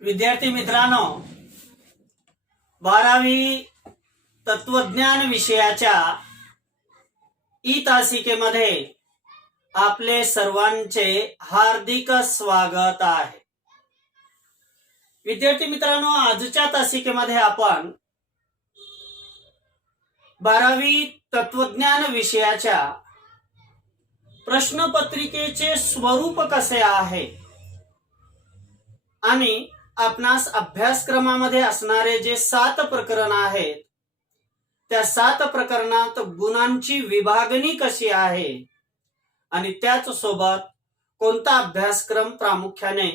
विद्यार्थी मित्रांनो, 12वी तत्वज्ञान विषयाच्या ई तासिकेमध्ये आपले सर्वांचे हार्दिक स्वागत आहे। विद्यार्थी मित्रांनो, आजच्या तासिकेमध्ये आपण 12वी तत्वज्ञान विषयाच्या प्रश्नपत्रिकेचे स्वरूप कसे आहे आणि आपणास अभ्यासक्रमामध्ये असणारे जे 7 प्रकरण आहेत त्या 7 प्रकरणात गुणांची विभागणी कशी आहे आणि त्याच सोबत कोणता अभ्यासक्रम प्रामुख्याने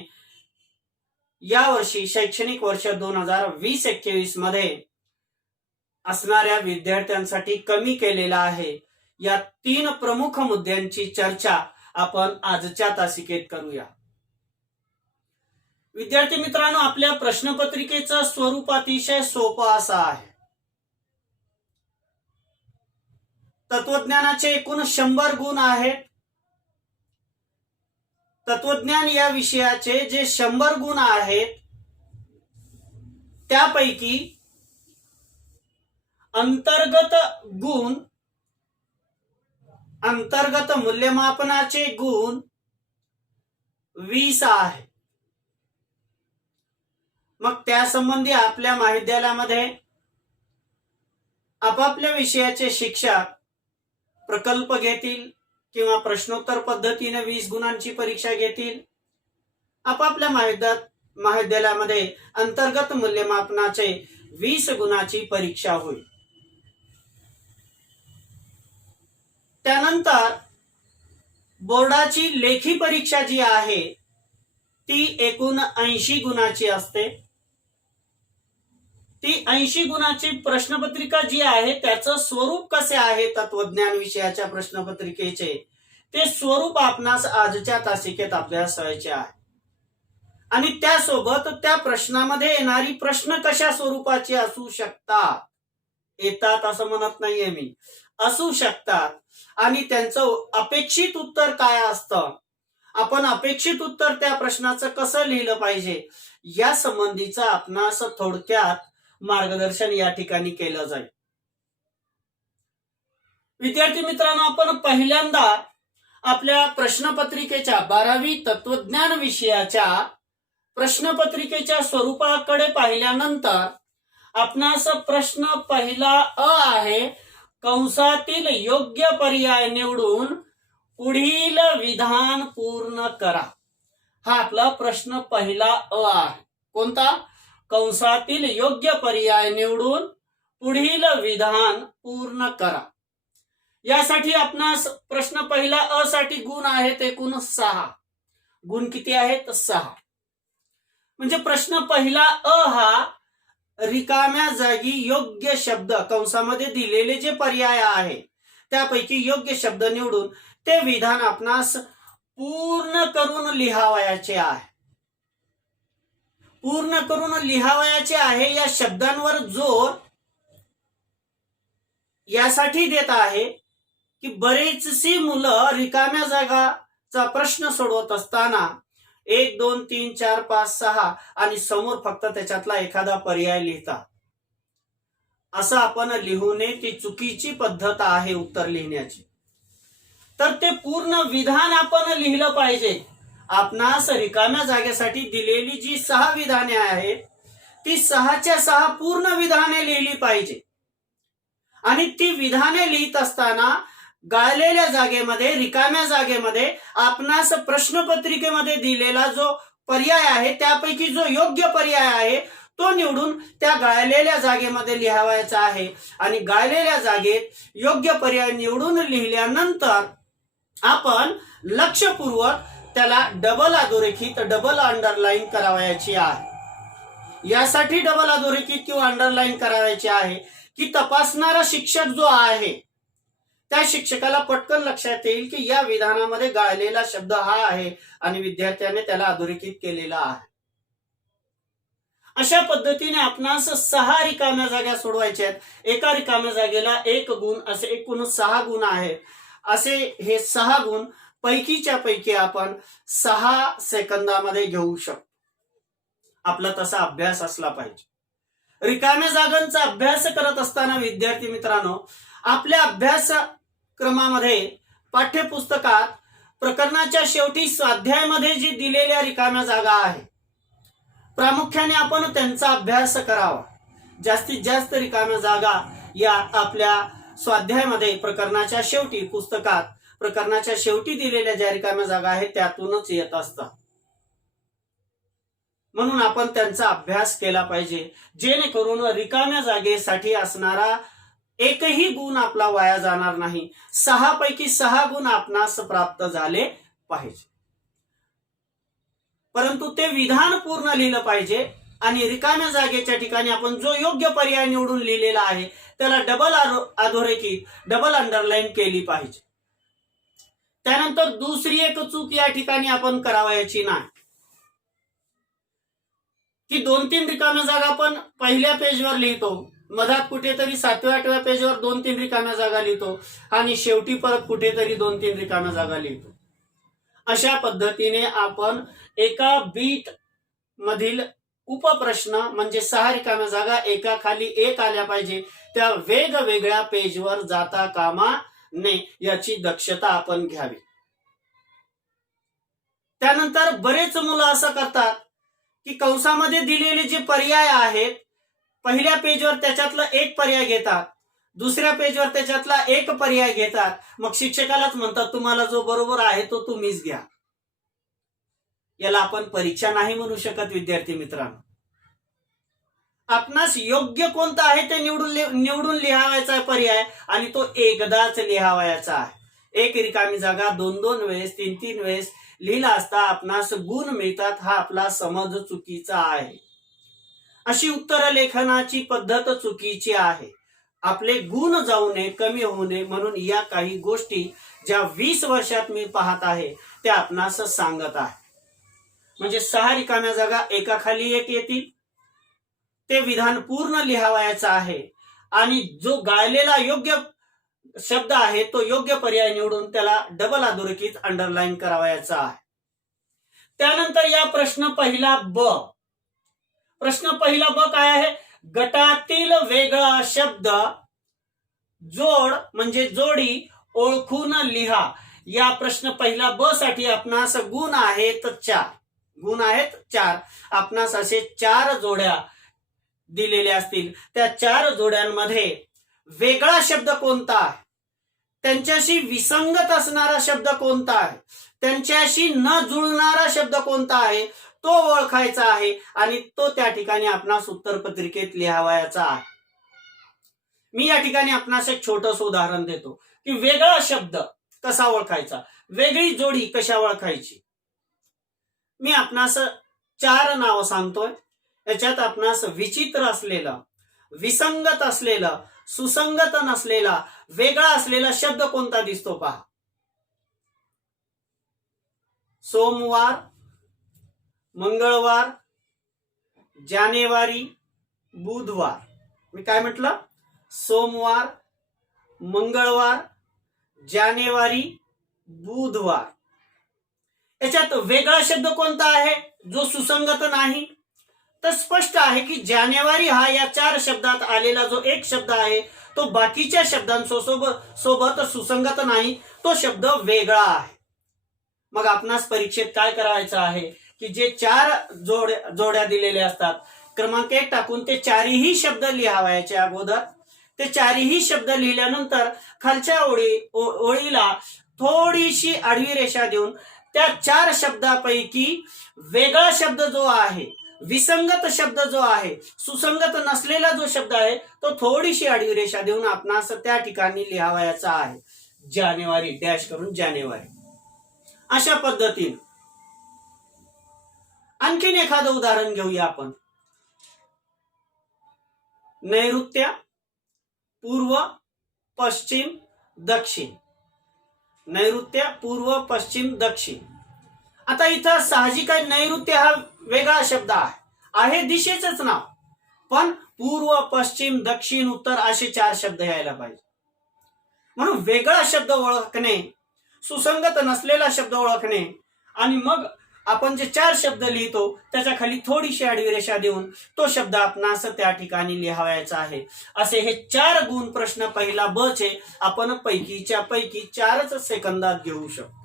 यावर्षी शैक्षणिक वर्ष 2020-21 मध्ये असणाऱ्या विद्यार्थ्यांसाठी कमी केलेला आहे, या 3 प्रमुख मुद्द्यांची चर्चा आपण आजच्या तासिकेत करूया। विद्यार्थी मित्रांनो, आपल्या प्रश्नपत्रिकेचं स्वरूप अतिशय सोपं असं आहे। तत्वज्ञानाचे एकूण 100 गुण आहेत। तत्वज्ञान या विषयाचे जे 100 गुण आहेत त्यापैकी अंतर्गत गुण, अंतर्गत मूल्यमापनाचे गुण 20 आहे। मग त्यासंबंधी आपल्या महाविद्यालयामध्ये आपापल्या विषयाचे शिक्षक प्रकल्प घेतील किंवा प्रश्नोत्तर पद्धतीने 20 गुणांची परीक्षा घेतील। आपापल्या महाविद्यालयामध्ये अंतर्गत मूल्यमापनाचे 20 गुणाची परीक्षा होईल। त्यानंतर बोर्डाची लेखी परीक्षा जी आहे ती एकूण 80 गुणाची असते। ती 80 गुणाची प्रश्नपत्रिका जी आहे त्याचं स्वरूप कसे आहे तत्वज्ञान विषयाच्या प्रश्नपत्रिकेचे, ते स्वरूप आपणास आजच्या तासिकेत अभ्यासायचे आहे। आणि त्यासोबत त्या प्रश्नामध्ये येणारी प्रश्न कशा स्वरूपाची असू शकतात, येतात असं म्हणत नाहीये मी, असू शकतात आणि त्यांचं अपेक्षित उत्तर काय असतं, आपण अपेक्षित उत्तर त्या प्रश्नाचं कसं लिहिलं पाहिजे, या संबंधीचं आपणास थोडक्यात मार्गदर्शन या ठिकाणी केलं जाईल। विद्यार्थी मित्रांनो, आपण पहिल्यांदा आपल्या प्रश्नपत्रिकेच्या 12वी तत्वज्ञान विषयाच्या प्रश्नपत्रिकेच्या स्वरूपाकडे पाहिल्यानंतर आपणास प्रश्न पहिला अ आहे, कंसातील योग्य पर्याय निवडून पुढील विधान पूर्ण करा। हा आपला प्रश्न पहिला अ आहे। कोणता? कंसातील योग्य पर्याय निवडून पुढील विधान पूर्ण करा। यासाठी आपणास प्रश्न पहिला अ साठी गुण आहेत एकूण 6। गुण किती आहेत? 6। म्हणजे प्रश्न पहिला अ हा रिकाम्या जागी योग्य शब्द, कंसामध्ये दिलेले जे पर्याय आहे त्यापैकी योग्य शब्द निवडून ते विधान आपणास पूर्ण करून लिहावयाचे आहे। पूर्ण करून लिहावयाचे आहे या शब्दांवर जोर यासाठी देत आहे की बरेचशी मुलं रिकाम्या जागाचा प्रश्न सोडवत असताना 1 2 3 4 5 6 आणि समोर फक्त त्याच्यातला एखादा पर्याय लिहितात। असं आपण लिहू नये, ती चुकीची पद्धत आहे उत्तर लिहिण्याची। तर ते पूर्ण विधान आपण लिहिलं पाहिजे। आपणास रिकाम्या जागेसाठी दिलेली जी 6 विधाने आहेत ती 6च्या 6 पूर्ण विधाने लिहिली पाहिजे। आणि ती विधाने लिहित असताना गाळलेल्या जागेमध्ये, रिकाम्या जागेमध्ये आपणास प्रश्नपत्रिकेमध्ये दिलेला जो पर्याय आहे त्यापैकी जो योग्य पर्याय आहे तो निवडून त्या गाळलेल्या जागेमध्ये लिहावायचा आहे। आणि गाळलेल्या जागेत योग्य पर्याय निवडून लिहिल्यानंतर आपण लक्षपूर्वक त्याला डबल अधोरेखित, डबल अंडरलाईन करावयाची आहे। यासाठी डबल अधोरेखित किंवा अंडरलाईन करावयाची आहे की तपासणारा शिक्षक जो आहे त्या शिक्षकाला पटकन लक्षात येईल की या विधानामध्ये गाळलेला शब्द हा आहे आणि विद्यार्थ्याने त्याला अधोरेखित केलेला आहे। अशा पद्धतीने आपणास 6 रिकाम्या जागा सोडवायच्या आहेत। एका रिकाम्या जागेला 1 गुण, असे एकूण 6 गुण आहेत। असे हे 6 गुण पैकीच्या पैकी आपण 6 सेकंदामध्ये घेऊ शकतो। आपला तसा अभ्यास असला पाहिजे. रिकाम्या जागांचा अभ्यास करत असताना विद्यार्थी मित्रांनो, आपल्या अभ्यासक्रमामध्ये पाठ्यपुस्तकात प्रकरणाच्या शेवटी स्वाध्यायामध्ये जी दिलेल्या रिकाम्या जागा आहे, प्रामुख्याने आपण त्यांचा अभ्यास करावा. जास्तीत जास्त रिकाम्या जागा या आपल्या स्वाध्यायामध्ये प्रकरणाच्या शेवटी, पुस्तकात प्रकरणाच्या शेवटी दिलेल्या ज्या रिकाम्या जागा आहेत त्यातूनच येत असतात. म्हणून आपण त्यांचा अभ्यास केला पाहिजे, जेणेकरून रिकाम्या जागेसाठी असणारा एकही गुण आपला वाया जाणार नाही. 6 पैकी 6 गुण आपणास प्राप्त झाले पाहिजे. परंतु ते विधान पूर्ण लिहिलं पाहिजे आणि रिकाम्या जागेच्या ठिकाणी आपण जो योग्य पर्याय निवडून लिहिलेला आहे त्याला डबल अधोरेखित, डबल अंडरलाईन केली पाहिजे. त्यानंतर दुसरी एक चूक या ठिकाणी आपण करावयाची नाही की 2-3 रिकाम्या जागा आपण पहिल्या पेजवर लिहितो, मधात कुठेतरी 7व्या-8व्या पेजवर 2-3 रिकाम्या जागा लिहितो आणि शेवटी परत कुठेतरी 2-3 रिकाम्या जागा लिहितो. अशा पद्धतीने आपण एका बीट मधील उपप्रश्न म्हणजे 6 रिकाम्या जागा एका खाली एक आल्या पाहिजे, त्या वेगवेगळ्या पेजवर जाता कामा नये याची दक्षता आपण घ्यावी. त्यानंतर बरेच मुलं असं करतात की कंसामध्ये दिलेले जे पर्याय आहेत, पहिल्या पेजवर त्याच्यातला एक पर्याय घेतात, दुसऱ्या पेजवर त्याच्यातला एक पर्याय घेतात, मग शिक्षकालाच म्हणतात तुम्हाला जो बरोबर आहे तो तुम्हीच घ्या. याला आपण परीक्षा नाही म्हणू शकत विद्यार्थी मित्रांनो. आपणास योग्य कोणता आहे ते निवडून लिहावायचा पर्याय आणि तो एकदाच लिहावायचा आहे. एक रिकामी जागा 2-2 वेळेस, 3-3 वेळेस लिहिला असता आपणास गुण मिळतात, हा आपला समज चुकीचा आहे. अशी उत्तर लेखनाची पद्धत चुकीची आहे. आपले गुण जाऊ नये, कमी होऊ नये म्हणून या काही गोष्टी ज्या 20 वर्षात मी पाहत आहे त्या आपणास सांगत आहे. म्हणजे 6 रिकाम्या जागा एका खाली एक येतील, ते विधान पूर्ण लिहावायचं आहे आणि जो गाळलेला योग्य शब्द आहे तो योग्य पर्याय निवडून त्याला डबल अधोरेखित अंडरलाईन करावायचा आहे. त्यानंतर या प्रश्न पहिला ब काय आहे? गटातील वेगळा शब्द जोड म्हणजे जोडी ओळखून लिहा. या प्रश्न पहिला ब साठी आपणास गुण आहेत 4. आपणास असे 4 जोड्या दिलेल्या असतील. त्या 4 जोड्यांमध्ये वेगळा शब्द कोणता आहे, त्यांच्याशी विसंगत असणारा शब्द कोणता आहे, त्यांच्याशी न जुळणारा शब्द कोणता आहे तो ओळखायचा आहे आणि तो त्या ठिकाणी आपणास उत्तरपत्रिकेत लिहावायचा आहे. मी या ठिकाणी आपणास एक छोटंसं उदाहरण देतो की वेगळा शब्द कसा ओळखायचा, वेगळी जोडी कशा ओळखायची. मी आपणास 4 नावं सांगतोय. याच्यात आपणास विचित्र असलेलं, विसंगत असलेलं, सुसंगत नसलेला, वेगळा असलेला शब्द कोणता दिसतो पहा. सोमवार, मंगळवार, जानेवारी, बुधवार. मी काय म्हटलं? सोमवार, मंगळवार, जानेवारी, बुधवार. याच्यात वेगळा शब्द कोणता आहे जो सुसंगत नाही? तर स्पष्ट आहे की जानेवारी हा या 4 शब्दात आलेला जो एक शब्द आहे तो बाकीच्या शब्दांसोबत सुसंगत नाही, तो शब्द वेगळा आहे. मग आपणास परीक्षेत काय करायचं आहे की जे 4 जोड्या दिलेल्या असतात, क्रमांक 1 टाकून ते 4ही शब्द लिहावायचे. अगोदर ते 4ही शब्द लिहिल्यानंतर खालच्या ओळीला थोडीशी आडवी रेषा देऊन त्या 4 शब्दापैकी वेगळा शब्द जो आहे, विसंगत शब्द जो आहे, सुसंगत नसलेला जो शब्द आहे तो थोडीशी आडवी रेषा देऊन आपणास त्या ठिकाणी लिहावायचा आहे. जानेवारी डॅश करून जानेवारी. अशा पद्धतीने आणखीन एखादं उदाहरण घेऊया आपण. नैऋत्य, पूर्व, पश्चिम, दक्षिण. नैऋत्य, पूर्व, पश्चिम, दक्षिण. आता इथं साहजिक आहे, नैऋत्य हा वेगळा शब्द आहे दिशेचंच नाव, पण पूर्व, पश्चिम, दक्षिण, उत्तर असे 4 शब्द यायला पाहिजे. म्हणून वेगळा शब्द ओळखणे, सुसंगत नसलेला शब्द ओळखणे आणि मग आपण जे 4 शब्द लिहितो त्याच्या खाली थोडीशी आडवी रेषा देऊन तो शब्द आपणास त्या ठिकाणी लिहावायचा आहे. असे हे 4 गुण प्रश्न पहिला ब चे आपण पैकीच्या पैकी 4च सेकंदात घेऊ शकतो.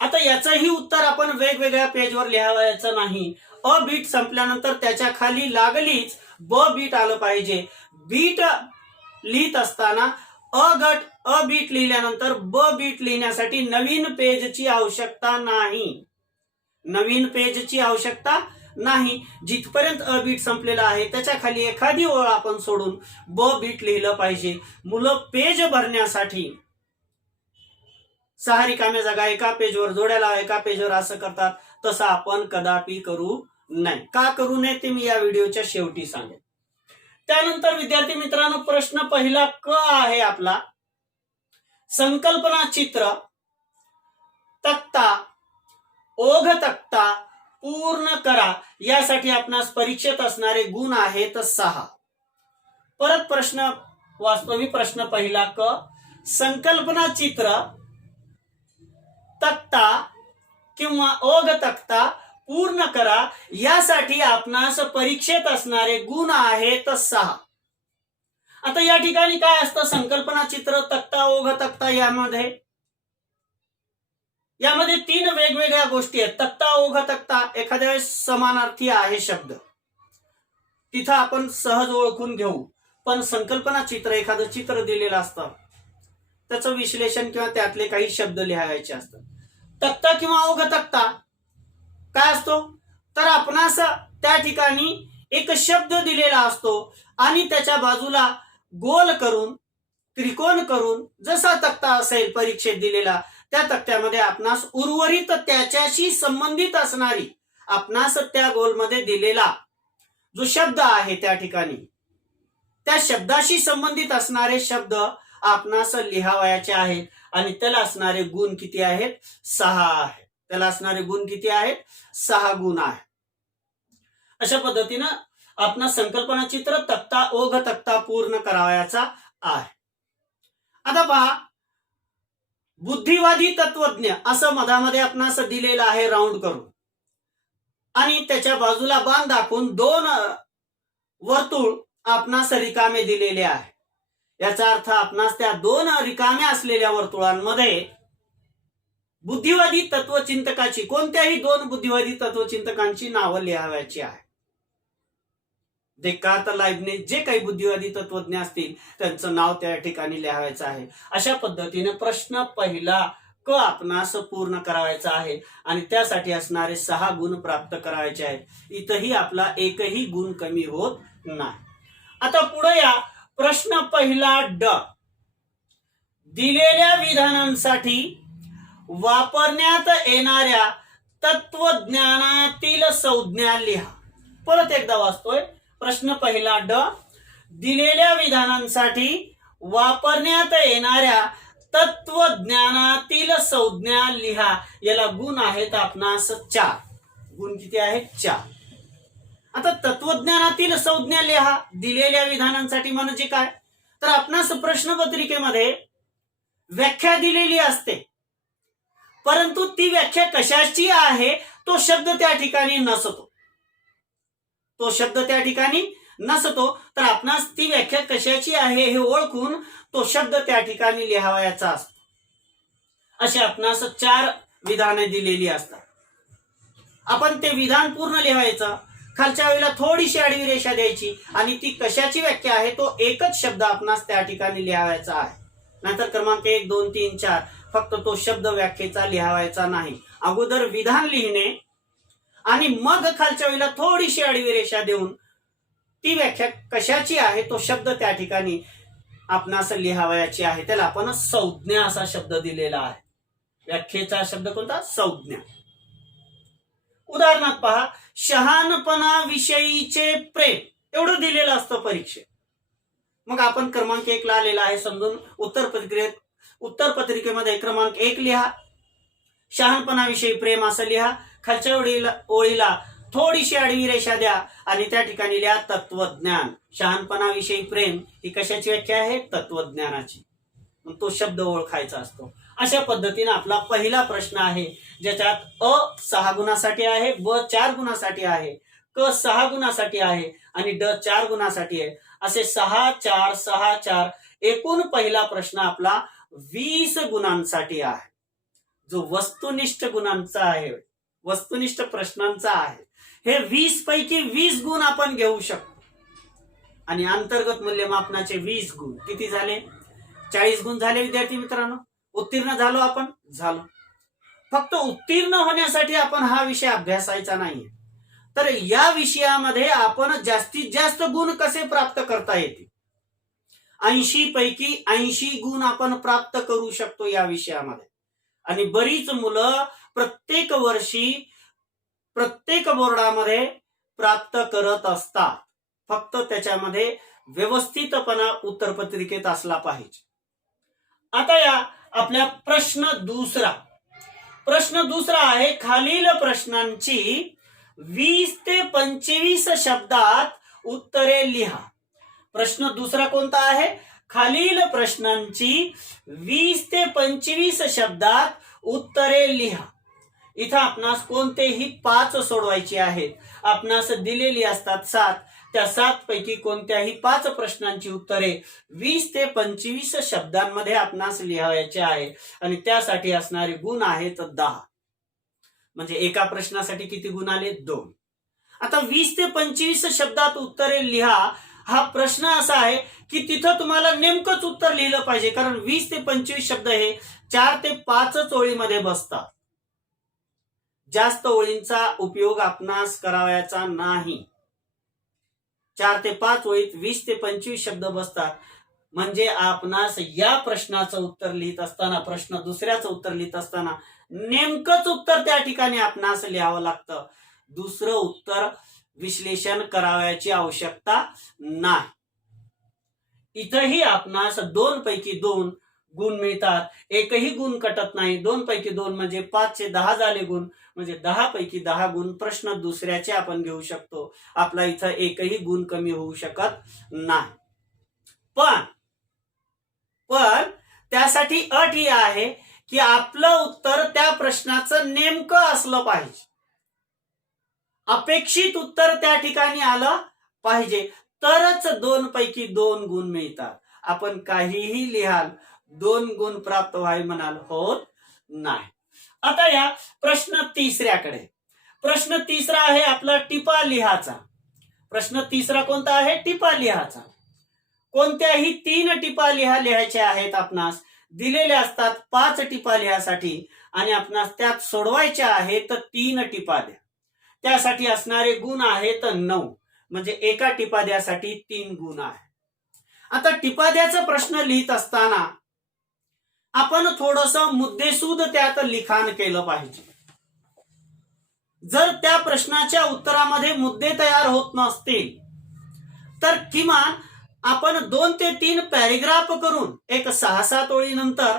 आता याचंही उत्तर आपण वेगवेगळ्या पेजवर लिहावायचं नाही. अ बीट संपल्यानंतर त्याच्या खाली लागलीच ब बीट आलं पाहिजे. बीट लिहित असताना अ बीट लिहिल्यानंतर ब बीट लिहिण्यासाठी नवीन पेजची आवश्यकता नाही. नवीन पेजची आवश्यकता नाही. जिथपर्यंत अ बीट संपलेला आहे त्याच्या खाली एखादी ओळ आपण सोडून ब बीट लिहिलं पाहिजे. मुलं पेज भरण्यासाठी 6 रिकाम्या जागा एका पेजवर जोड्याला एका पेजवर असं करतात. तसं आपण कदापि करू नये. का करू नये ते मी या व्हिडिओच्या शेवटी सांगेन. त्यानंतर विद्यार्थी मित्रांनो, प्रश्न पहिला क आहे आपला. संकल्पना चित्र तक्ता ओघ तक्ता पूर्ण करा. यासाठी आपणास परीक्षेत असणारे गुण आहेत 6. परत प्रश्न वास्तविक प्रश्न पहिला क. संकल्पना चित्र तक्ता किंवा ओघ तक्ता पूर्ण करा. यासाठी आपणास परीक्षेत असणारे गुण आहेत 6. आता या ठिकाणी काय असतं? संकल्पना चित्र तक्ता ओघ तक्ता यामध्ये 3 वेगवेगळ्या गोष्टी आहेत. तक्ता ओघ तक्ता एखाद्या वेळेस समानार्थी आहे शब्द, तिथं आपण सहज ओळखून घेऊ. पण संकल्पना चित्र एखादं चित्र दिलेलं असतं, त्याचं विश्लेषण किंवा त्यातले काही शब्द लिहायचे असतात. तक्ता किंवा ओघ तक्ता काय असतो? तर आपणास त्या ठिकाणी एक शब्द दिलेला असतो आणि त्याच्या बाजूला गोल करून त्रिकोण करून जसा तक्ता असेल परीक्षेत दिलेला त्या तक्त्यामध्ये आपणास उर्वरित त्याच्याशी संबंधित असणारी आपणास त्या गोलमध्ये दिलेला जो शब्द आहे त्या ठिकाणी त्या शब्दाशी संबंधित असणारे शब्द आपणास लिहावयाचे आहेत. आणि त्याला असणारे गुण किती आहेत? 6 आहेत. त्याला असणारे गुण किती आहेत? 6 गुण आहेत. अशा पद्धतीनं आपणास संकल्पना चित्र तक्ता ओघ तक्ता पूर्ण करावयाचा आहे. आता पहा, बुद्धिवादी तत्वज्ञ असं मधामध्ये आपणास दिलेलं आहे राऊंड करून आणि त्याच्या बाजूला बाण दाखवून 2 वर्तुळ आपणास रिकामे दिलेले आहे. याचा अर्थ आपणास त्या 2 रिकाम्या असलेल्या वर्तुळांमध्ये बुद्धिवादी तत्वचिंतकाची कोणत्याही 2 बुद्धिवादी तत्वचिंतकांची नावं लिहावयाची आहे. देकार्त, लाइबनिझ जे काही बुद्धिवादी तत्वज्ञ असतील त्यांचं नाव त्या ठिकाणी लिहायचं आहे. अशा पद्धतीने प्रश्न पहिला क आपणास पूर्ण करायचा आहे आणि त्यासाठी असणारे 6 गुण प्राप्त करायचे आहेत. इथंही आपला एकही गुण कमी होत नाही. आता पुढे या. प्रश्न पहिला ड. दिलेल्या विधानांसाठी वापरण्यात येणाऱ्या तत्वज्ञानातील संज्ञा लिहा. परत एकदा वाचतोय. प्रश्न पहिला ड. दिलेल्या विधानांसाठी वापरण्यात येणाऱ्या तत्वज्ञानातील संज्ञा लिहा. याला गुण आहेत आपणास 4. गुण किती आहेत? 4. आता तत्वज्ञानातील संज्ञा लिहा दिलेल्या विधानांसाठी म्हणजे काय? तर आपणास प्रश्नपत्रिकेमध्ये व्याख्या दिलेली असते, परंतु ती व्याख्या कशाची आहे तो शब्द त्या ठिकाणी नसतो. तो शब्द त्या ठिकाणी नसतो. तर आपणास ती व्याख्या कशाची आहे हे ओळखून तो शब्द त्या ठिकाणी लिहावयाचा असतो. अशी आपणास 4 विधाने दिलेली असतात. आपण ते विधान पूर्ण लिहायचं. खालच्या वेळेला थोडीशी आडवी रेषा द्यायची आणि ती कशाची व्याख्या आहे तो एकच शब्द आपणास त्या ठिकाणी लिहावायचा आहे. नाहीतर क्रमांक 1, 2, 3, 4 फक्त तो शब्द व्याख्येचा लिहावायचा नाही. अगोदर विधान लिहिणे आणि मग खालच्या वेळेला थोडीशी आडवी रेषा देऊन ती व्याख्या कशाची आहे तो शब्द त्या ठिकाणी आपणास लिहावयाची आहे. त्याला आपण संज्ञा असा शब्द दिलेला आहे. व्याख्येचा शब्द कोणता? संज्ञा. उदाहरणार्थ पहा, शहाणपणाविषयीचे प्रेम एवढं दिलेलं असतं परीक्षेत. मग आपण क्रमांक 1 ला आलेला आहे समजून उत्तरपत्रिकेमध्ये क्रमांक 1 लिहा. शहाणपणाविषयी प्रेम असं लिहा. खालच्या ओळीला थोडीशी आडवी रेषा द्या आणि त्या ठिकाणी लिहा तत्वज्ञान. शहाणपणाविषयी प्रेम ही कशाची व्याख्या आहे? तत्वज्ञानाची. मग तो शब्द ओळखायचा असतो. अशा पद्धतीने आपला पहिला प्रश्न आहे, ज्याच्यात अ 6 गुणासाठी आहे, ब 4 गुणासाठी आहे, क 6 गुणासाठी आहे आणि ड 4 गुणासाठी आहे. असे 6 4 6 4 एकूण पहिला प्रश्न आपला 20 गुणांसाठी आहे, जो वस्तुनिष्ठ गुणांचा आहे, वस्तुनिष्ठ प्रश्नांचा आहे. हे 20 पैकी 20 गुण आपण घेऊ शकतो आणि अंतर्गत मूल्यमापनाचे 20 गुण किती झाले? 40 गुण झाले. विद्यार्थी मित्रांनो, उत्तीर्ण झालो आपण? झालो. फक्त उत्तीर्ण होण्यासाठी आपण हा विषय अभ्यासायचा नाहीये, तर या विषयामध्ये आपण जास्तीत जास्त गुण कसे प्राप्त करता येतील, 80 पैकी 80 गुण आपण प्राप्त करू शकतो या विषयामध्ये. आणि बरीच मुलं प्रत्येक वर्षी प्रत्येक बोर्डामध्ये प्राप्त करत असतात, फक्त त्याच्यामध्ये व्यवस्थितपणा उत्तरपत्रिकेत असला पाहिजे. आता या आपल्या प्रश्न दुसरा आहे, खालील प्रश्नांची 20 ते 25 शब्दात उत्तरे लिहा. प्रश्न दुसरा कोणता आहे? खालील प्रश्नांची 20 ते 25 शब्दात उत्तरे लिहा. इथं आपणास कोणतेही 5 सोडवायचे आहेत. आपणास दिलेली असतात 7. त्या 7 पैकी कोणत्याही 5 प्रश्नांची उत्तरे 20 ते 25 शब्दांमध्ये आपणास लिहायचे आहे आणि त्यासाठी असणारे गुण आहेत 10. म्हणजे एका प्रश्नासाठी किती गुण आले? 2. आता 20 ते 25 शब्दात उत्तरे लिहा हा प्रश्न असा आहे की तिथं तुम्हाला नेमकंच उत्तर लिहिलं पाहिजे, कारण 20 ते 25 शब्द हे 4 ते 5 ओळीमध्ये बसतात. जास्त ओळींचा उपयोग आपणास करावयाचा नाही. 4 ते 5 ओळीत 20 ते 25 शब्द बसतात. म्हणजे आपणास या प्रश्नाचं उत्तर लिहित असताना, प्रश्न दुसऱ्याचं उत्तर लिहित असताना नेमकंच उत्तर त्या ठिकाणी आपणास लिहावं लागतं. दुसरं उत्तर विश्लेषण करावयाची आवश्यकता नाही. इथंही आपणास 2 पैकी 2 गुण मिळतात. एकही गुण कटत नाही. 2 पैकी 2 म्हणजे 5 चे 10 झाले गुण, म्हणजे 10 पैकी 10 गुण प्रश्न दुसऱ्याचे आपण घेऊ शकतो. आपला इथं एकही गुण कमी होऊ शकत नाही. पण त्यासाठी अट ही आहे की आपलं उत्तर त्या प्रश्नाचं नेमकं असलं पाहिजे. अपेक्षित उत्तर त्या ठिकाणी आलं पाहिजे, तरच 2 पैकी 2 गुण मिळतात. आपण काहीही लिहाल, 2 गुण प्राप्त व्हाय म्हणाल, होत नाही. आता या प्रश्न तिसऱ्याकडे. प्रश्न तिसरा आहे आपला टिपा लिहाचा. प्रश्न तिसरा कोणता आहे? टिपा लिहाचा. कोणत्याही 3 टिपा लिहायच्या आहेत. आपणास दिलेल्या असतात 5 टिपा लिहासाठी आणि आपणास त्यात सोडवायच्या आहेत 3 टिपा द्या. त्यासाठी असणारे गुण आहेत 9. म्हणजे एका टिपाद्यासाठी 3 गुण आहे. आता टिपाद्याचा प्रश्न लिहित असताना आपण थोडंसं मुद्देसूद त्यात लिखाण केलं पाहिजे. जर त्या प्रश्नाच्या उत्तरामध्ये मुद्दे तयार होत नसतील तर किमान आपण 2 ते 3 पॅरेग्राफ करून, एक 6-7 ओळीनंतर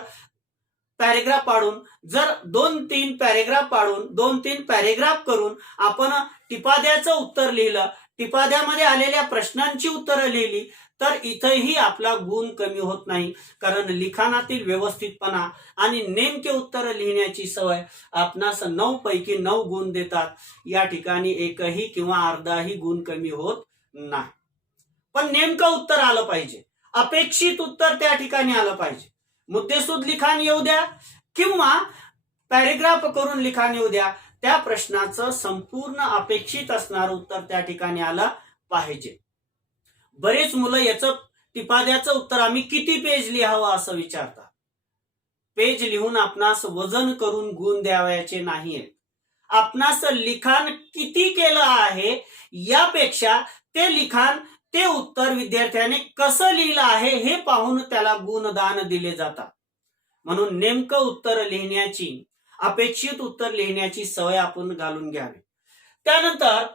पॅरेग्राफ पाडून, जर 2-3 पॅरेग्राफ पाडून 2-3 पॅरेग्राफ करून आपण टिपाद्याचं उत्तर लिहिलं, टिपाद्यामध्ये आलेल्या प्रश्नांची उत्तरं लिहिली, तर इथंही आपला गुण कमी होत नाही. कारण लिखाणातील व्यवस्थितपणा आणि नेमके उत्तर लिहिण्याची सवय आपणास 9 पैकी 9 गुण देतात. या ठिकाणी एकही किंवा अर्धाही गुण कमी होत नाही. पण नेमकं उत्तर आलं पाहिजे, अपेक्षित उत्तर त्या ठिकाणी आलं पाहिजे. मुद्देसूद लिखाण येऊ द्या किंवा पॅरेग्राफ करून लिखाण येऊ द्या, त्या प्रश्नाचं संपूर्ण अपेक्षित असणारं उत्तर त्या ठिकाणी आलं पाहिजे. बरेच मुलं याचं टिपाद्याचं उत्तर आम्ही किती पेज लिहावं असं विचारतात. पेज लिहून आपणास वजन करून गुण द्यावयाचे नाहीयेत. आपणास लिखाण किती केलं आहे यापेक्षा ते लिखाण, ते उत्तर विद्यार्थ्याने कसं लिहिलं आहे हे पाहून त्याला गुणदान दिले जातात. म्हणून नेमकं उत्तर लिहिण्याची, अपेक्षित उत्तर लिहिण्याची सवय आपण घालून घ्यावी. त्यानंतर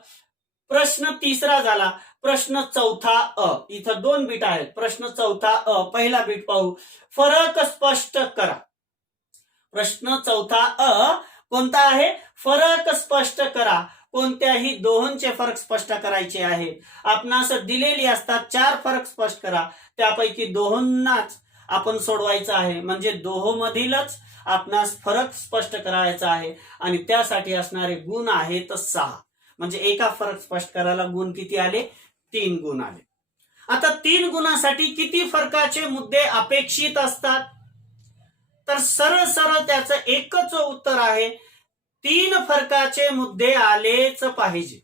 प्रश्न तिसरा झाला. प्रश्न चौथा अ. इथं 2 बीट आहेत. प्रश्न चौथा अ. पहिला बीट पाहू. फरक स्पष्ट करा. प्रश्न चौथा अ कोणता आहे? फरक स्पष्ट करा. कोणत्याही दोहोंचे फरक स्पष्ट करायचे आहेत. आपणास दिलेली असतात 4 फरक स्पष्ट करा. त्यापैकी दोहोंनाच आपण सोडवायचं आहे. म्हणजे दोहोमधीलच आपणास फरक स्पष्ट करायचा आहे आणि त्यासाठी असणारे गुण आहेत 6. म्हणजे एका फरक स्पष्ट करायला गुण किती आले? 3 गुण आले. आता 3 गुणासाठी किती फरकाचे मुद्दे अपेक्षित असतात? तर सरळ सरळ त्याचं एकच उत्तर आहे, 3 फरकाचे मुद्दे आलेच पाहिजे.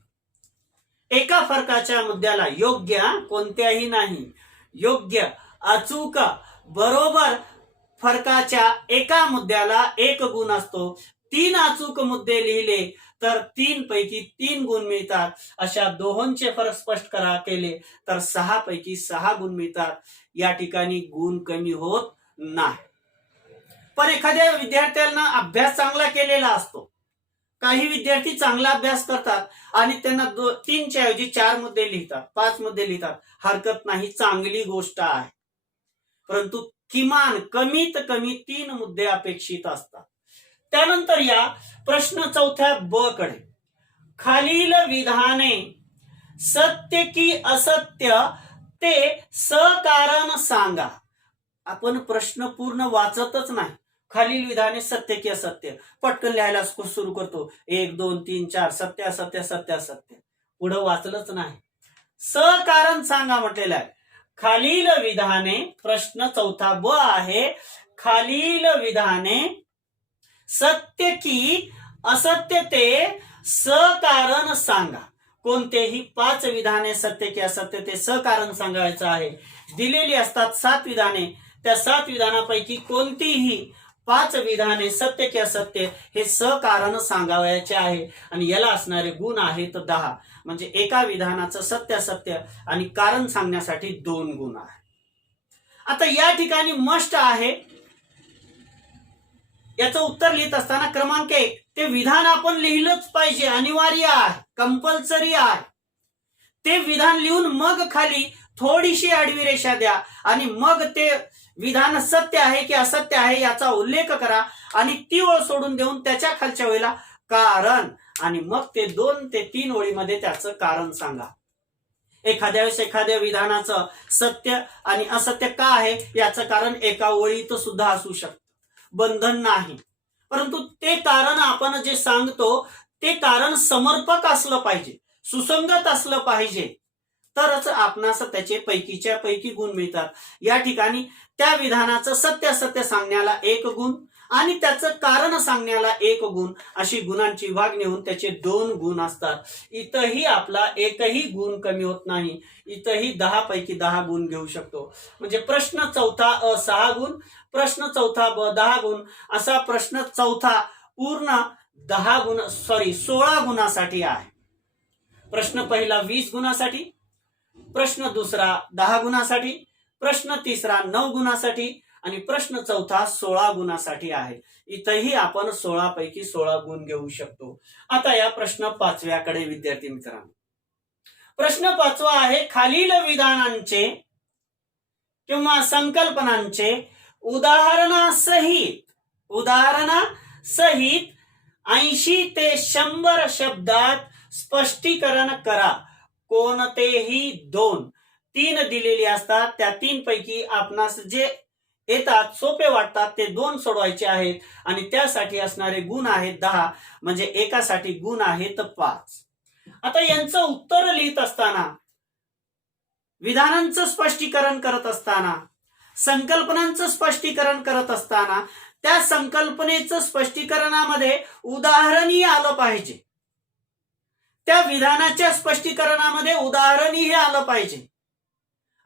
एका फरकाच्या मुद्द्याला योग्य, कोणत्याही नाही, योग्य, अचूक, बरोबर फरकाच्या एका मुद्द्याला 1 गुण असतो. 3 अचूक मुद्दे लिहिले तर 3 पैकी 3 गुण मिळतात. अशा दोहोंचे फरक स्पष्ट केले तर 6 पैकी 6 गुण मिळतात. या ठिकाणी गुण कमी होत नाही. पण एखाद्या विद्यार्थ्यांना अभ्यास चांगला केलेला असतो. काही विद्यार्थी चांगला अभ्यास करतात आणि त्यांना 3च्या ऐवजी 4 मुद्दे लिहितात, 5 मुद्दे लिहितात. हरकत नाही, चांगली गोष्ट आहे. परंतु किमान कमीत कमी 3 मुद्दे अपेक्षित असतात. त्यानंतर या प्रश्न 4थ्या ब कडे, खालील विधाने सत्य की असत्य ते सकारण सांगा. आपण प्रश्न पूर्ण वाचतच नाही. खालील विधाने सत्य की असत्य पटकन लिहायला सुरू करतो. 1 2 3 4 सत्य असत्य सत्य असत्य, पुढे वाचलंच नाही. सकारण सांगा म्हटलेलं आहे. खालील विधाने, प्रश्न 4था ब आहे, खालील विधाने सत्य की असत्य ते सकारण सांगा. कोणतेही 5 विधाने सत्य की असत्य ते सकारण सांगायचं आहे. दिलेली असतात 7 विधाने. त्या 7 विधानापैकी कोणतीही 5 विधाने सत्य की असत्य हे सकारण सांगावयाचे आहे आणि याला असणारे गुण आहेत 10. म्हणजे एका विधानाचं सत्य असत्य आणि कारण सांगण्यासाठी 2 गुण आहे. आता या ठिकाणी मस्ट आहे, याचं उत्तर लिहित असताना क्रमांक 1, ते विधान आपण लिहिलंच पाहिजे, अनिवार्य आहे, कंपल्सरी आहे. ते विधान लिहून मग खाली थोडीशी आडवी रेषा द्या आणि मग ते विधान सत्य आहे की असत्य आहे याचा उल्लेख करा आणि ती ओळ सोडून देऊन त्याच्या खालच्या ओळीला कारण आणि मग ते 2 ते 3 ओळीमध्ये त्याचं कारण सांगा. एखाद्या वेळेस एखाद्या विधानाचं सत्य आणि असत्य का आहे याचं कारण एका ओळीत सुद्धा असू शकतं, बंधन नाही. परंतु ते कारण आपण जे सांगतो ते कारण समर्पक असलं पाहिजे, सुसंगत असलं पाहिजे, तरच आपणास त्याचे पैकीच्या पैकी गुण मिळतात. या ठिकाणी त्या विधानाचं सत्य असत्य सांगण्याला 1 गुण आणि त्याचं कारण सांगण्याला 1 गुण अशी गुणांची विभागणी होऊन त्याचे 2 गुण असतात. इथंही आपला एकही गुण कमी होत नाही. इथंही 10 पैकी 10 गुण घेऊ शकतो. म्हणजे प्रश्न 4था अ 6 गुण, प्रश्न 4था ब 10 गुण, असा प्रश्न 4था पूर्ण 16 गुणासाठी आहे. प्रश्न पहिला 20 गुणासाठी, प्रश्न दुसरा 10 गुणासाठी, प्रश्न तिसरा 9 गुणासाठी आणि प्रश्न 4था 16 गुणासाठी आहे. इथंही आपण 16 पैकी 16 गुण घेऊ शकतो. आता या प्रश्न 5व्याकडे विद्यार्थी मित्रांनो, प्रश्न 5वा आहे, खालील विधानांचे किंवा संकल्पनांचे उदाहरणासहित 80 ते 100 शब्दात स्पष्टीकरण करा. कोणतेही 2-3 दिलेली असतात. त्या 3 पैकी आपणास जे येतात, सोपे वाटतात ते 2 सोडवायचे आहेत आणि त्यासाठी असणारे गुण आहेत 10. म्हणजे एकासाठी गुण आहेत 5. आता यांचं उत्तर लिहित असताना, विधानांचं स्पष्टीकरण करत असताना, संकल्पनांचं स्पष्टीकरण करत असताना त्या संकल्पनेचं स्पष्टीकरणामध्ये उदाहरणही आलं पाहिजे. त्या विधानाच्या स्पष्टीकरणामध्ये उदाहरणही आलं पाहिजे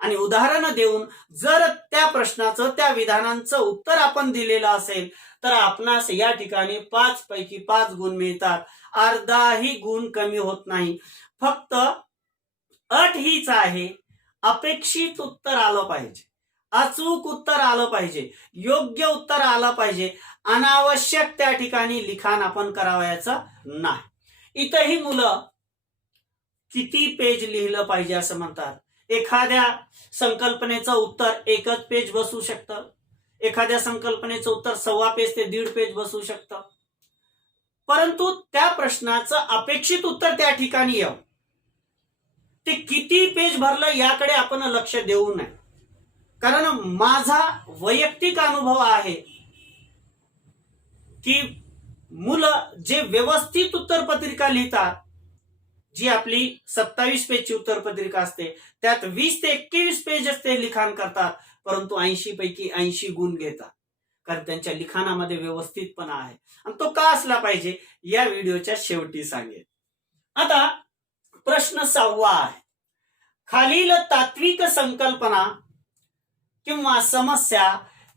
आणि उदाहरण देऊन जर त्या प्रश्नाचं, त्या विधानांचं उत्तर आपण दिलेलं असेल तर आपणास या ठिकाणी 5 पैकी 5 गुण मिळतात. अर्धाही गुण कमी होत नाही. फक्त अट हीच आहे, अपेक्षित उत्तर आलं पाहिजे, अचूक उत्तर आलं पाहिजे, योग्य उत्तर आलं पाहिजे. अनावश्यक त्या ठिकाणी लिखाण आपण करावयाचं नाही. इथंही मुलं किती पेज लिहिलं पाहिजे असं म्हणतात. एखाद्या संकल्पनेचं उत्तर 1 पेज बसू शकतं, एखाद्या संकल्पनेचं उत्तर 1.25 पेज ते 1.5 पेज बसू शकतं. परंतु त्या प्रश्नाचं अपेक्षित उत्तर त्या ठिकाणी यावं. ते किती पेज भरलं याकडे आपण लक्ष देऊ नये. कारण माझा वैयक्तिक अनुभव आहे, की मुलं जे व्यवस्थित उत्तरपत्रिका लिहितात, जी आपली 27 पेजची उत्तरपत्रिका असते, त्यात 20 ते 21 पेजच ते लिखाण करतात, परंतु 80 पैकी 80 गुण घेतात, कारण त्यांच्या लिखाणामध्ये व्यवस्थितपणा आहे. आणि तो का असला पाहिजे या व्हिडिओच्या शेवटी सांगेल. आता प्रश्न 6 आहे, खालील तात्विक संकल्पना किंवा समस्या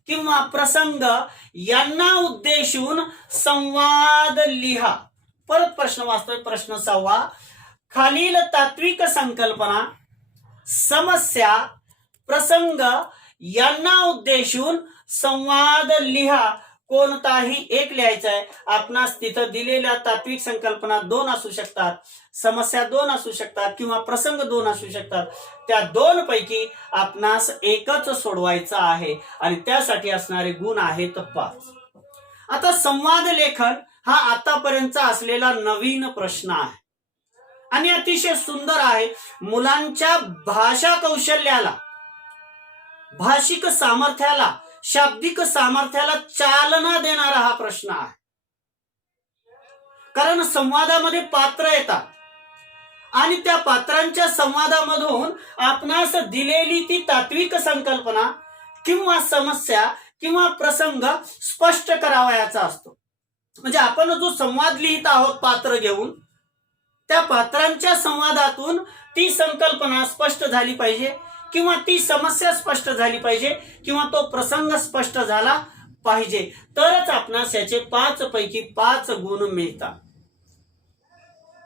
किंवा प्रसंग यांना उद्देशून संवाद लिहा. परत प्रश्न वाचतोय, प्रश्न 6, खालील तात्विक संकल्पना, समस्या, प्रसंग यांना उद्देशून संवाद लिहा. कोणताही एक लिहायचा आहे. आपणास तिथं दिलेल्या तात्विक संकल्पना 2 असू शकतात, समस्या 2 असू शकतात किंवा प्रसंग 2 असू शकतात. त्या 2 पैकी आपणास एकच सोडवायचा आहे आणि त्यासाठी असणारे गुण आहेत 5. आता संवाद लेखन हा आतापर्यंतचा असलेला नवीन प्रश्न आहे आणि अतिशय सुंदर आहे. मुलांच्या भाषा कौशल्याला, भाषिक सामर्थ्याला, शाब्दिक सामर्थ्याला चालना देणारा हा प्रश्न आहे. कारण संवादामध्ये पात्र येतात आणि त्या पात्रांच्या संवादामधून आपणास दिलेली ती तात्विक संकल्पना किंवा समस्या किंवा प्रसंग स्पष्ट करावयाचा असतो. म्हणजे आपण जो संवाद लिहित आहोत पात्र घेऊन, त्या पात्रांच्या संवादातून ती संकल्पना स्पष्ट झाली पाहिजे किंवा ती समस्या स्पष्ट झाली पाहिजे किंवा तो प्रसंग स्पष्ट झाला पाहिजे, तरच आपणास याचे 5 पैकी 5 गुण मिळतात.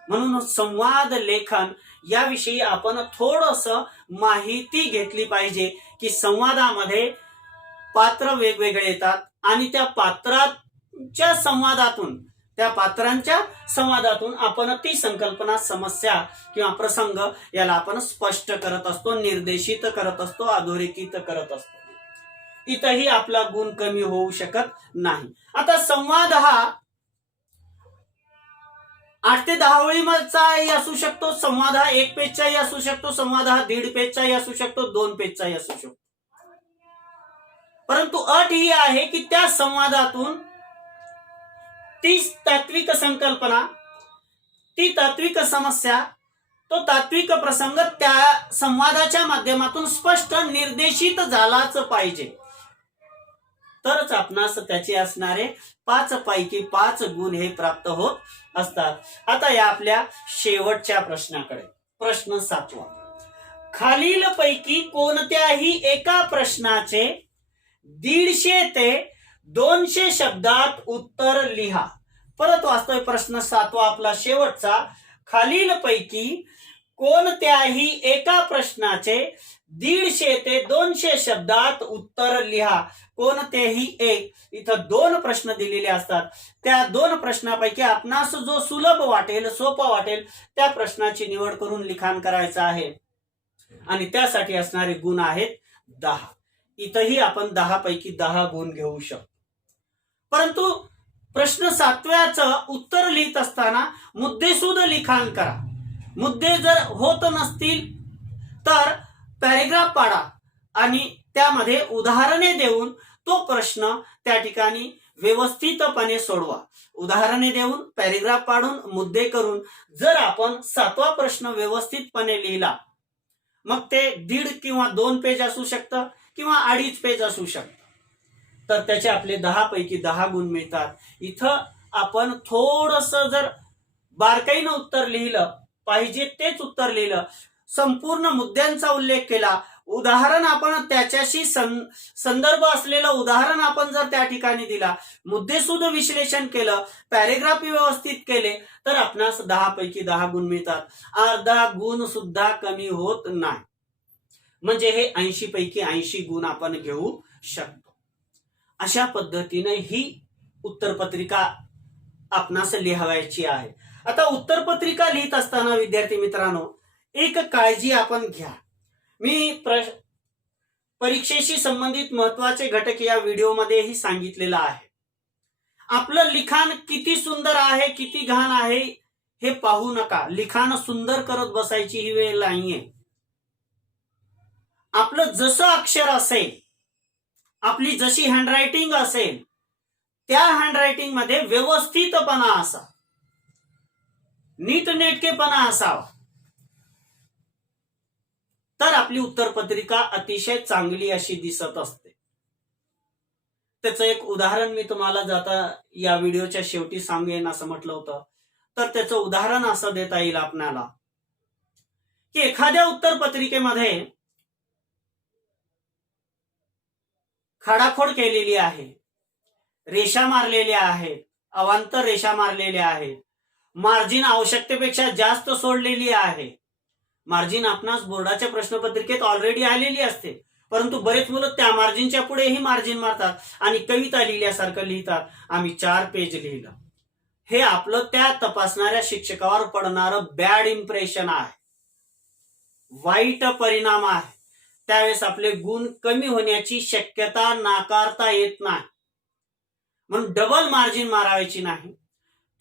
म्हणून संवाद लेखन याविषयी आपण थोडस माहिती घेतली पाहिजे की संवादामध्ये पात्र वेगवेगळे येतात आणि त्या पात्राच्या संवादातून, त्या पात्रांच्या संवादातून आपण ती संकल्पना, समस्या किंवा प्रसंग याला आपण स्पष्ट करत असतो, निर्देशित करत असतो, अधोरेखित करत असतो. इथंही आपला गुण कमी होऊ शकत नाही. आता संवाद हा 8 ते 10 ओळींचाही असू शकतो, संवाद हा 1 पेजचाही असू शकतो, संवाद हा 1.5 पेजचाही असू शकतो, 2 पेजचाही असू शकतो. परंतु अट ही आहे की त्या संवादातून ती तात्विक संकल्पना, ती तात्विक समस्या, तो तात्विक प्रसंग त्या संवादाच्या माध्यमातून स्पष्ट निर्देशित झालाच पाहिजे, तरच आपणास त्याचे असणारे 5 पैकी 5 गुण हे प्राप्त होत असतात. आता या आपल्या शेवटच्या प्रश्नाकडे, प्रश्न 7, खालील पैकी कोणत्याही एका प्रश्नाचे 150 ते 200 शब्दात उत्तर लिहा. परत वाचतोय, प्रश्न 7 आपला शेवटचा, खालील पैकी कोणत्याही एका प्रश्नाचे 150 ते 200 शब्दात उत्तर लिहा. कोणतेही एक, इथं 2 प्रश्न दिलेले असतात, त्या 2 प्रश्नापैकी आपणास जो सुलभ वाटेल, सोपा वाटेल त्या प्रश्नाची निवड करून लिखाण करायचं आहे आणि त्यासाठी असणारे गुण आहेत 10. इथंही आपण 10 पैकी 10 गुण घेऊ शकतो. परंतु प्रश्न 7व्याचं उत्तर लिहित असताना मुद्देसूद लिखाण करा. मुद्दे जर होत नसतील तर पॅरेग्राफ पाडा आणि त्यामध्ये उदाहरणे देऊन तो प्रश्न त्या ठिकाणी व्यवस्थितपणे सोडवा. उदाहरणे देऊन, पॅरेग्राफ पाडून, मुद्दे करून जर आपण 7वा प्रश्न व्यवस्थितपणे लिहिला, मग ते 1.5 किंवा 2 पेज असू शकतं किंवा 2.5 पेज असू शकतं, तर त्याचे आपले 10 पैकी 10 गुण मिळतात. इथं आपण थोडस जर बारकाईनं उत्तर लिहिलं, पाहिजे तेच उत्तर लिहिलं, संपूर्ण मुद्द्यांचा उल्लेख केला, उदाहरण आपण त्याच्याशी संदर्भ असलेलं उदाहरण आपण जर त्या ठिकाणी दिला, मुद्देसूद विश्लेषण केलं, पॅरेग्राफ व्यवस्थित केले, तर आपणास 10 पैकी 10 गुण मिळतात. अर्धा गुण सुद्धा कमी होत नाही. म्हणजे हे 80 पैकी 80 गुण आपण घेऊ शकतो. अशा पद्धतीने ही उत्तरपत्रिका आपणास लिहायची आहे. आता उत्तरपत्रिका लिहित असताना विद्यार्थी मित्रांनो, एक काळजी आपण घ्या. मी परीक्षेशी संबंधित महत्वाचे घटक या व्हिडिओमध्येही सांगितलेलं आहे. आपलं लिखाण किती सुंदर आहे, किती घाण आहे हे पाहू नका. लिखाण सुंदर करत बसायची ही वेळ नाहीये. आपलं जसं अक्षर असेल, आपली जशी हँडरायटिंग असेल, त्या हँडरायटिंग मध्ये व्यवस्थितपणा असा, नीटनेटकेपणा असावा, तर आपली उत्तरपत्रिका अतिशय चांगली अशी दिसत असते. त्याचं एक उदाहरण मी तुम्हाला जाता या व्हिडिओच्या शेवटी सांगेन असं म्हटलं होतं. तर त्याचं उदाहरण असं देता येईल आपल्याला की एखाद्या उत्तरपत्रिकेमध्ये खाडाखोड केलेली आहे, रेषा मारलेल्या आहेत, अवांतर रेषा मारलेल्या आहेत, मार्जिन आवश्यकतेपेक्षा जास्त सोडलेली आहे. मार्जिन आपणास बोर्डाच्या प्रश्नपत्रिकेत ऑलरेडी आलेली असते, परंतु बरेच मुलं त्या मार्जिनच्या पुढेही मार्जिन मारतात आणि कविता लिहिल्यासारखं लिहितात, आम्ही 4 पेज लिहिलं. हे आपलं त्या तपासणाऱ्या शिक्षकावर पडणारं बॅड इम्प्रेशन आहे, वाईट परिणाम आहे. त्यावेळेस आपले गुण कमी होण्याची शक्यता नाकारता येत नाही. म्हणून डबल मार्जिन मारायची नाही.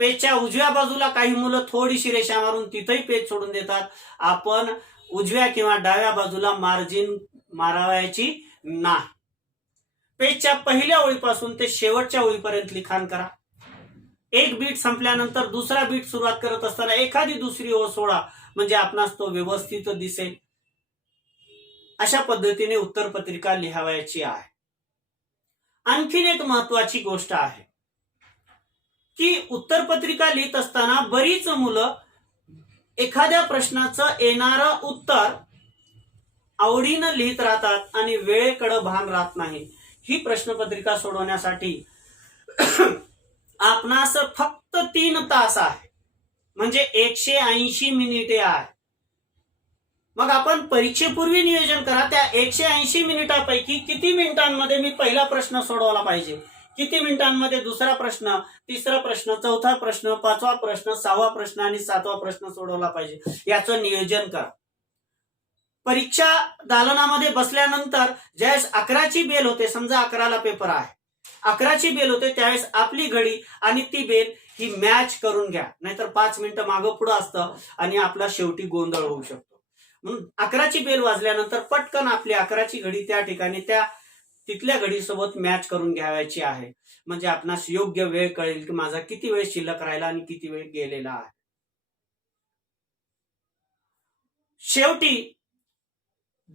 पेजच्या उजव्या बाजूला काही मुलं थोडीशी रेषा मारून तिथेही पेज सोडून देतात. आपण उजव्या किंवा डाव्या बाजूला मार्जिन मारावायची नाही. पेजच्या पहिल्या ओळीपासून ते शेवटच्या ओळीपर्यंत लिखाण करा. एक बीट संपल्यानंतर दुसरा बीट सुरुवात करत असताना एखादी दुसरी ओळ सोडा, म्हणजे आपणास तो व्यवस्थित दिसेल. अशा पद्धतीने उत्तरपत्रिका लिहावायची आहे. आणखीन एक महत्वाची गोष्ट आहे की उत्तरपत्रिका लिहित असताना बरीच मुलं एखाद्या प्रश्नाचं येणारं उत्तर आवडीनं लिहित राहतात आणि वेळेकडे भान राहत नाही. ही प्रश्नपत्रिका सोडवण्यासाठी आपणास फक्त 3 तास आहे, म्हणजे 180 मिनिटे आहे. मग आपण परीक्षेपूर्वी नियोजन करा, त्या 180 मिनिटांपैकी किती मिनिटांमध्ये मी पहिला प्रश्न सोडवला पाहिजे, किती मिनिटांमध्ये दुसरा प्रश्न, तिसरा प्रश्न, चौथा प्रश्न, 5वा प्रश्न, 6वा प्रश्न आणि 7वा प्रश्न सोडवला पाहिजे, याचं नियोजन करा. परीक्षा दालनामध्ये बसल्यानंतर ज्यावेळेस 11ची बेल होते, समजा 11ला पेपर आहे, 11ची बेल होते, त्यावेळेस आपली घडी आणि ती बेल ही मॅच करून घ्या, नाहीतर 5 मिनिटं मागं पुढं असतं आणि आपला शेवटी गोंधळ होऊ शकतो. म्हणून 11ची बेल वाजल्यानंतर पटकन आपली 11ची घडी त्या ठिकाणी त्या तिथल्या घडीसोबत मॅच करून घ्यावायची आहे, म्हणजे आपणास योग्य वेळ कळेल की माझा किती वेळ शिल्लक राहिला आणि किती वेळ गेलेला आहे. शेवटी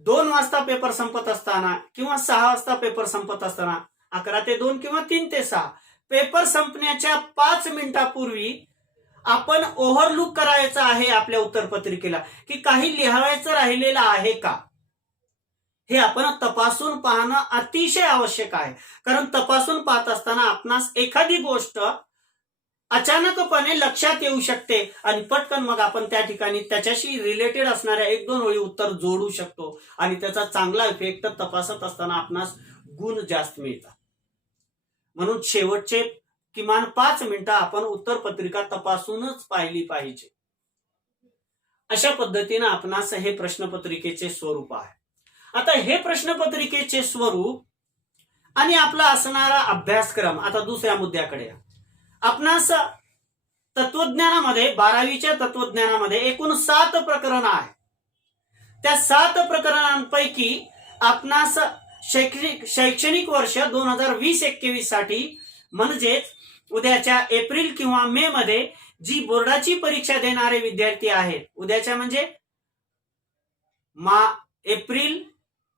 2 वाजता पेपर संपत असताना किंवा 6 वाजता पेपर संपत असताना, 11 ते 2 किंवा 3 ते 6, पेपर संपण्याच्या 5 मिनिटापूर्वी आपण ओव्हरलुक करायचं आहे आपल्या उत्तरपत्रिकेला, की काही लिहावायचं राहिलेलं आहे का, हे आपण तपासून पाहणं अतिशय आवश्यक आहे. कारण तपासून पाहत असताना आपणास एखादी गोष्ट अचानकपणे लक्षात येऊ शकते आणि पटकन मग आपण त्या ठिकाणी त्याच्याशी रिलेटेड असणाऱ्या 1-2 ओळी उत्तर जोडू शकतो आणि त्याचा चांगला इफेक्ट तपासत असताना आपणास गुण जास्त मिळतात. म्हणून शेवटचे किमान 5 मिनिटं आपण उत्तरपत्रिका तपासूनच पाहिली पाहिजे. अशा पद्धतीने आपणास हे प्रश्नपत्रिकेचे स्वरूप आहे. आता हे प्रश्नपत्रिकेचे स्वरूप आणि आपला असणारा अभ्यासक्रम. आता दुसऱ्या मुद्द्याकडे आपणास तत्वज्ञानामध्ये 12वीच्या तत्वज्ञानामध्ये एकूण 7 प्रकरण आहे. त्या 7 प्रकरणांपैकी आपणास शैक्षणिक वर्ष 2020-21 साठी, म्हणजेच उद्याच्या एप्रिल किंवा मे मध्ये जी बोर्डाची परीक्षा देणारे विद्यार्थी आहेत, उद्याच्या म्हणजे एप्रिल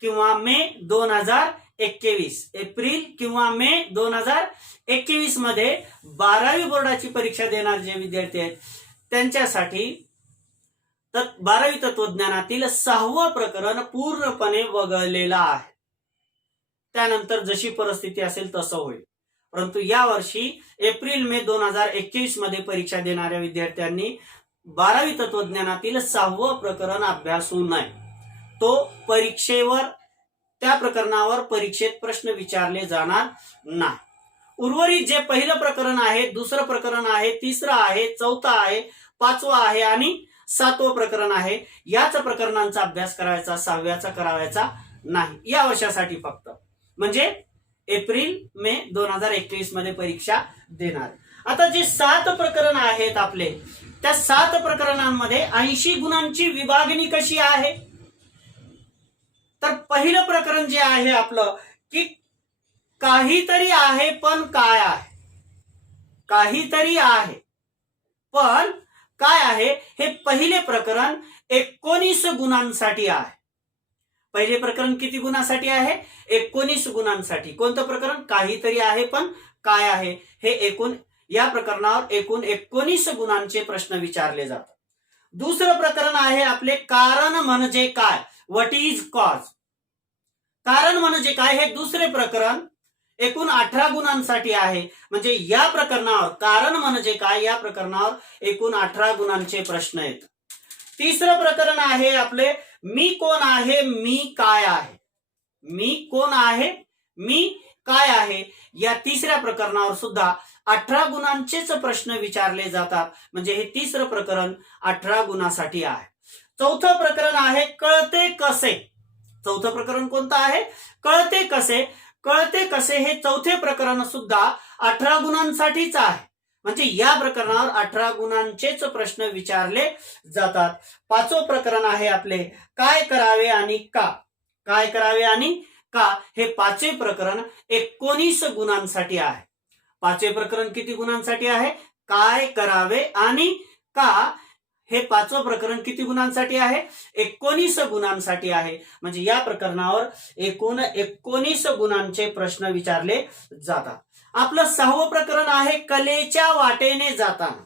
किंवा मे 2021, एप्रिल किंवा मे 2021 मध्ये 12वी बोर्डाची परीक्षा देणारे जे विद्यार्थी आहेत त्यांच्यासाठी 12वी तत्वज्ञानातील 6वं प्रकरण पूर्णपणे वगळलेलं आहे. त्यानंतर जशी परिस्थिती असेल तसं होईल. परंतु यावर्षी एप्रिल मे 2021 मध्ये परीक्षा देणाऱ्या विद्यार्थ्यांनी 12वी तत्वज्ञानातील 6वं प्रकरण अभ्यासू नये. तो परीक्षेवर, त्या प्रकरणावर परीक्षेत प्रश्न विचारले जाणार नाही. उर्वरित जे पहिलं प्रकरण आहे, दुसरं प्रकरण आहे, तिसरं आहे, चौथं आहे, 5वं आहे आणि 7वं प्रकरण आहे, याच प्रकरणांचा अभ्यास करायचा, 6व्याचा करायचा नाही या वर्षासाठी फक्त. म्हणजे एप्रिल मे 2021 मध्ये परीक्षा देणार. आता जे 7 प्रकरण आहेत आपले, त्या 7 प्रकरणांमध्ये 80 गुणांची विभागणी कशी आहे, तर पहिलं प्रकरण जे आहे आपलं की काहीतरी आहे पण काय आहे. काहीतरी आहे. पण काय आहे, हे पहिले प्रकरण 19 गुणांसाठी आहे. पहिले प्रकरण किती गुणांसाठी आहे? 19 गुणांसाठी. कोणतं प्रकरण? काहीतरी आहे पण काय आहे, हे या प्रकरणावर एकूण 19 गुणांचे प्रश्न विचारले जातात. दुसरं प्रकरण आहे आपले कारण म्हणजे काय, व्हॉट इज कॉज. कारण म्हणजे काय हे दुसरे प्रकरण एकूण 18 गुणांसाठी आहे. म्हणजे या प्रकरणावर कारण म्हणजे काय या प्रकरणावर एकूण 18 गुणांचे प्रश्न आहेत. तिसरं प्रकरण आहे आपले मी कोण आहे, मी काय आहे. मी कोण आहे, मी काय आहे, या तिसऱ्या प्रकरणावर सुद्धा 18 गुणांचेच प्रश्न विचारले जातात. म्हणजे हे तिसरं प्रकरण 18 गुणासाठी आहे. चौथं प्रकरण आहे कळते कसे. चौथं प्रकरण कोणतं आहे? कळते कसे. कळते कसे हे चौथे प्रकरण सुद्धा 18 गुणांसाठीच आहे. म्हणजे या प्रकरणावर 18 गुणांचेच प्रश्न विचारले जातात. पाचवं प्रकरण आहे आपले काय करावे आणि का. काय करावे आणि का हे पाचवे प्रकरण 19 गुणांसाठी आहे. पाचवे प्रकरण किती गुणांसाठी आहे? काय करावे आणि का हे पाचवं प्रकरण किती गुणांसाठी आहे? 19 गुणांसाठी आहे. म्हणजे या प्रकरणावर एकूण 19 गुणांचे प्रश्न विचारले जातात. आपलं 6वं प्रकरण आहे कलेच्या वाटेने जाताना.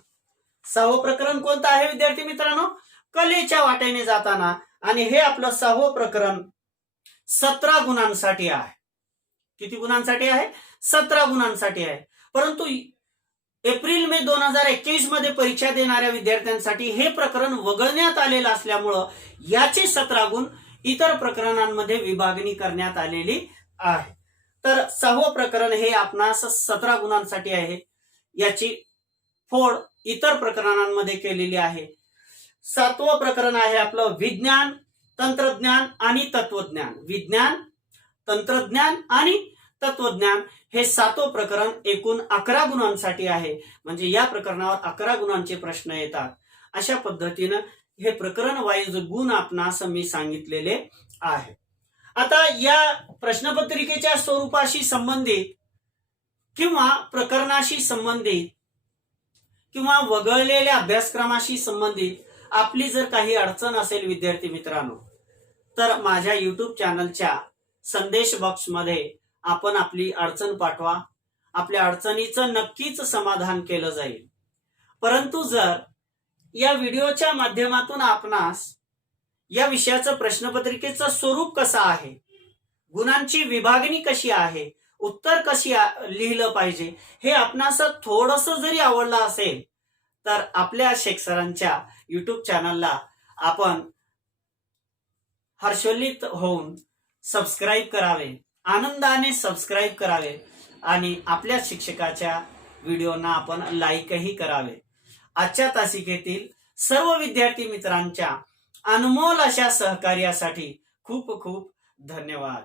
6वं प्रकरण कोणतं आहे विद्यार्थी मित्रांनो? कलेच्या वाटेने जाताना. आणि हे आपलं 6वं प्रकरण 17 गुणांसाठी आहे. किती गुणांसाठी आहे? 17 गुणांसाठी आहे. परंतु एप्रिल मे 2021 मध्ये परीक्षा देणाऱ्या विद्यार्थ्यांसाठी हे प्रकरण वगळण्यात आलेलं असल्यामुळं याचे 17 गुण इतर प्रकरणांमध्ये विभागणी करण्यात आलेली आहे. तर 6वं प्रकरण हे आपणास 17 गुणांसाठी आहे. याची फोड इतर प्रकरणांमध्ये केलेली आहे. 7वं प्रकरण आहे आपलं विज्ञान, तंत्रज्ञान आणि तत्वज्ञान. विज्ञान, तंत्रज्ञान आणि तत्वज्ञान हे 7वं प्रकरण एकूण 11 गुणांसाठी आहे. म्हणजे या प्रकरणावर 11 गुणांचे प्रश्न येतात. अशा पद्धतीनं हे प्रकरण वाईज गुण आपणास मी सांगितलेले आहे. आता या प्रश्नपत्रिकेच्या स्वरूपाशी संबंधित किंवा प्रकरणाशी संबंधित किंवा वगळलेल्या अभ्यासक्रमाशी संबंधित आपली जर काही अडचण असेल विद्यार्थी मित्रांनो, तर माझ्या युट्यूब चॅनलच्या संदेश बॉक्समध्ये आपण आपली अडचण पाठवा. आपल्या अडचणीचं नक्कीच समाधान केलं जाईल. परंतु जर या व्हिडिओच्या माध्यमातून आपणास या विषयाचं प्रश्नपत्रिकेचं स्वरूप कसं आहे, गुणांची विभागणी कशी आहे, उत्तर कशी लिहिलं पाहिजे हे आपणास थोडंसं जरी आवडलं असेल तर आपल्या शेख सरांच्या युट्यूब चॅनलला आपण हर्षोल्लित होऊन सबस्क्राईब करावे, आनंदाने सबस्क्राईब करावे आणि आपल्या शिक्षकाच्या व्हिडिओना आपण लाईकही करावे. आजच्या तासिकेतील सर्व विद्यार्थी मित्रांच्या अनमोल अशा सहकार्यासाठी खूप खूप धन्यवाद.